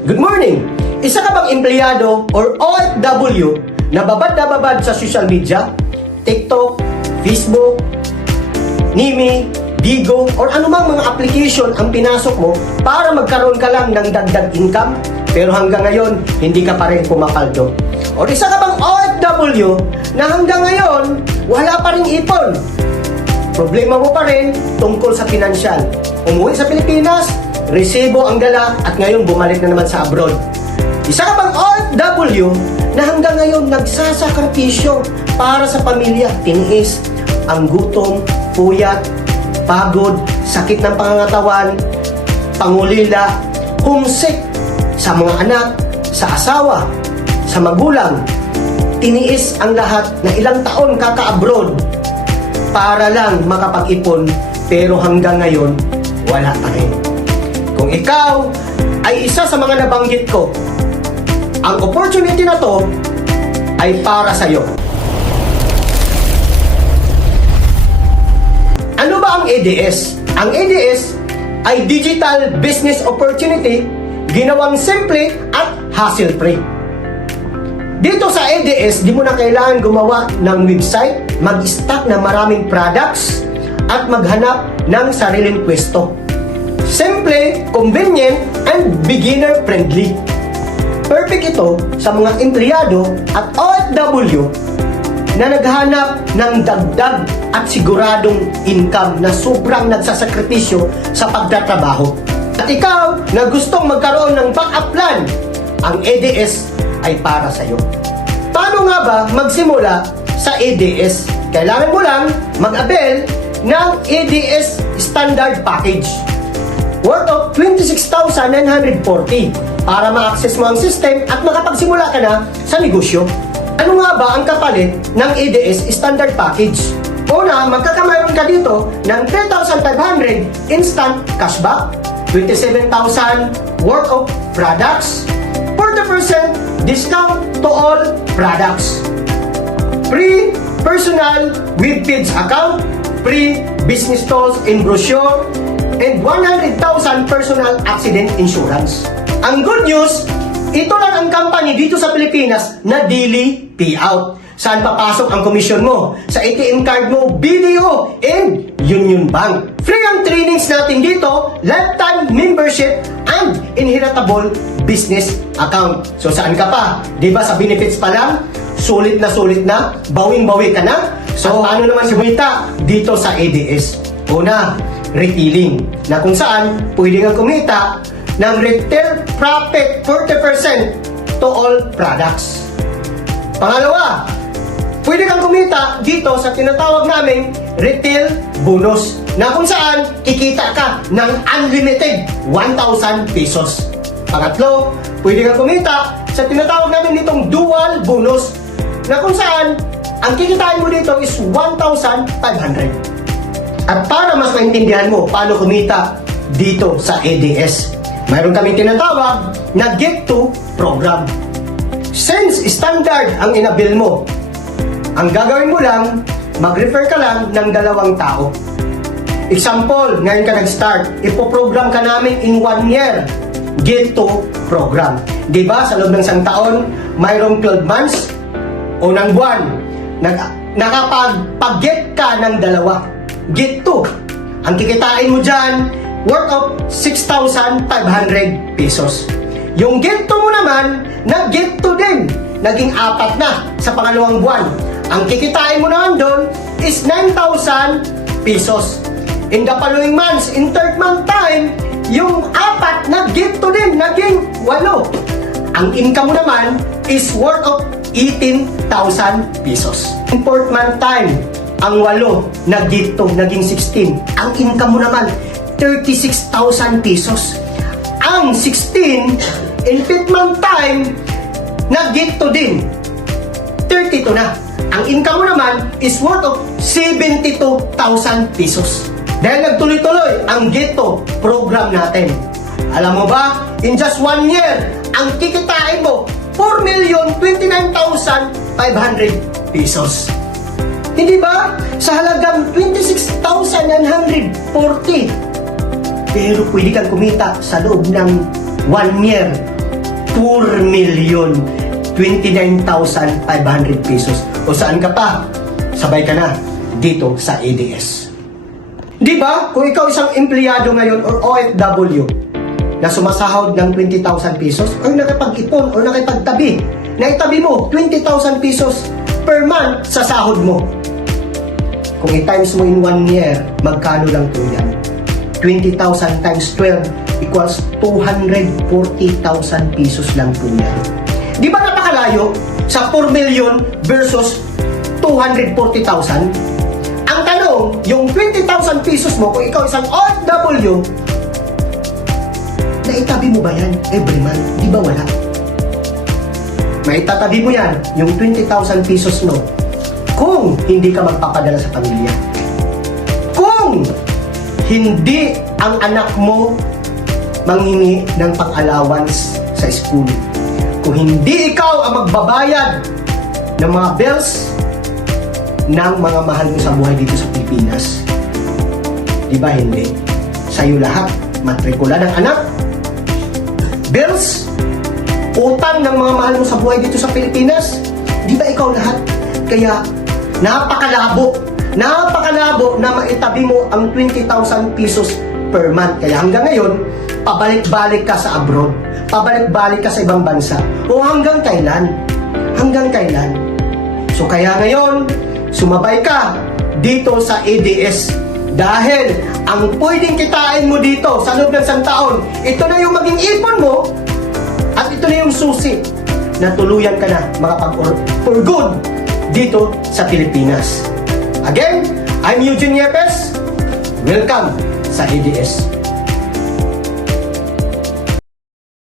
Good morning! Isa ka bang empleyado or OFW na babad sa social media? TikTok, Facebook, Nimi, Bigo, or anumang mga application ang pinasok mo para magkaroon ka lang ng dagdag income pero hanggang ngayon, hindi ka pa rin pumapaldo. Or isa ka bang OFW na hanggang ngayon, wala pa rin ipon. Problema mo pa rin tungkol sa pinansyal. Umuwi sa Pilipinas, resibo ang dala at ngayon bumalik na naman sa abroad. Isa ka bang OFW na hanggang ngayon nagsasakripisyo para sa pamilya, tiniis ang gutom, puyat, pagod, sakit ng pangangatawan, pangulila, homesick sa mga anak, sa asawa, sa magulang, tiniis ang lahat na ilang taon kaka-abroad para lang makapag-ipon pero hanggang ngayon wala pa rin. Kung ikaw ay isa sa mga nabanggit ko, ang opportunity na to ay para sa'yo. Ano ba ang ADS? Ang ADS ay Digital Business Opportunity, ginawang simple at hassle-free. Dito sa ADS, di mo na kailangan gumawa ng website, mag-stock ng maraming products, at maghanap ng sariling pwesto. Simple, convenient, and beginner-friendly. Perfect ito sa mga empleyado at OFW na naghahanap ng dagdag at siguradong income na sobrang nagsasakripisyo sa pagtatrabaho. At ikaw na gustong magkaroon ng backup plan, ang ADS ay para sa iyo. Paano nga ba magsimula sa ADS? Kailangan mo lang mag-avail ng ADS Standard Package worth of 26,940 para ma-access mo ang system at makapagsimula ka na sa negosyo. Ano nga ba ang kapalit ng ADS Standard Package? Una, magkakamaroon ka dito ng 3,500 instant cashback, 27,000 worth of products, 40% discount to all products, free personal web page account, free business tools and brochure, and 100,000 personal accident insurance. Ang good news, ito lang ang company dito sa Pilipinas na daily payout. Saan papasok ang komisyon mo? Sa ATM card mo, BDO, and Union Bank. Free ang trainings natin dito, lifetime membership, and inheritable business account. So saan ka pa? Diba sa benefits pa lang, sulit na, bawing-bawi ka na. So paano naman kumita dito sa ADS? Una, retailing, na kung saan pwede kang kumita ng retail profit 40% to all products. Pangalawa, pwede kang kumita dito sa tinatawag naming retail bonus, na kung saan kikita ka ng unlimited 1,000 pesos. Pangatlo, pwede kang kumita sa tinatawag namin ditong dual bonus, na kung saan ang kikitain mo dito is 1,500. At para mas maintindihan mo paano kumita dito sa ADS, mayroon kaming tinatawag na Get To program. Since standard ang inabil mo, ang gagawin mo lang, mag-refer ka lang ng 2 tao. Example, ngayon ka nag-start, ipoprogram ka namin in 1 year. Get To program. Diba sa loob ng 1 taon, mayroong 12 months, unang buwan, nakapag-get ka ng 2. Get To. Ang kikitain mo dyan, worth of 6,500 pesos. Yung Get To mo naman, nag-Get To din. Naging 4 na sa pangalawang buwan. Ang kikitain mo naman doon is 9,000 pesos. In the following months, in 3rd month time, yung 4 nag-Get To din, naging 8. Ang income mo naman is worth of 18,000 pesos. In 4th month time, ang 8 nag-Get To, naging 16. Ang income mo naman, 36,000 pesos. Ang 16, in 5th month time, nag-Get To din, 32 na. Ang income mo naman is worth of 72,000 pesos. Dahil nagtuloy-tuloy ang Get To program natin. Alam mo ba, in just 1 year, ang kikitain mo, 4,029,500 pesos. Hindi ba? Sa halagang 26,940. Pero pwede kang kumita sa loob ng 1 year 4,29,500 pesos. O saan ka pa? Sabay ka na dito sa ADS. Di ba? Kung ikaw isang empleyado ngayon or OFW na sumasahod ng 20,000 pesos or nakipag-ipon or nakipagtabi, na itabi mo 20,000 pesos per month sa sahod mo. Kung i-times mo in 1 year, magkano lang po yan? 20,000 times 12 equals 240,000 pesos lang po yan. Di ba napakalayo sa 4 million versus 240,000? Ang tanong, yung 20,000 pesos mo, kung ikaw isang OFW, naitabi mo ba yan every month? Di ba wala? Maitatabi mo yan, yung 20,000 pesos mo, kung hindi ka magpapadala sa pamilya. Kung hindi ang anak mo manghingi ng pang-allowance sa school. Kung hindi ikaw ang magbabayad ng mga bills ng mga mahal mo sa buhay dito sa Pilipinas. Di ba hindi? Sa'yo lahat, matrikula ng anak, bills, utang ng mga mahal mo sa buhay dito sa Pilipinas. Di ba ikaw lahat? Kaya napakalabo na maitabi mo ang 20,000 pesos per month. Kaya hanggang ngayon, pabalik-balik ka sa abroad, pabalik-balik ka sa ibang bansa. O hanggang kailan? Hanggang kailan? So kaya ngayon, sumabay ka dito sa ADS. Dahil ang pwedeng kitain mo dito sa loob ng isang taon, ito na yung maging ipon mo at ito na yung susi na tuluyan ka na makapag for good dito sa Pilipinas. Again, I'm Eugene Yepes. Welcome sa ADS.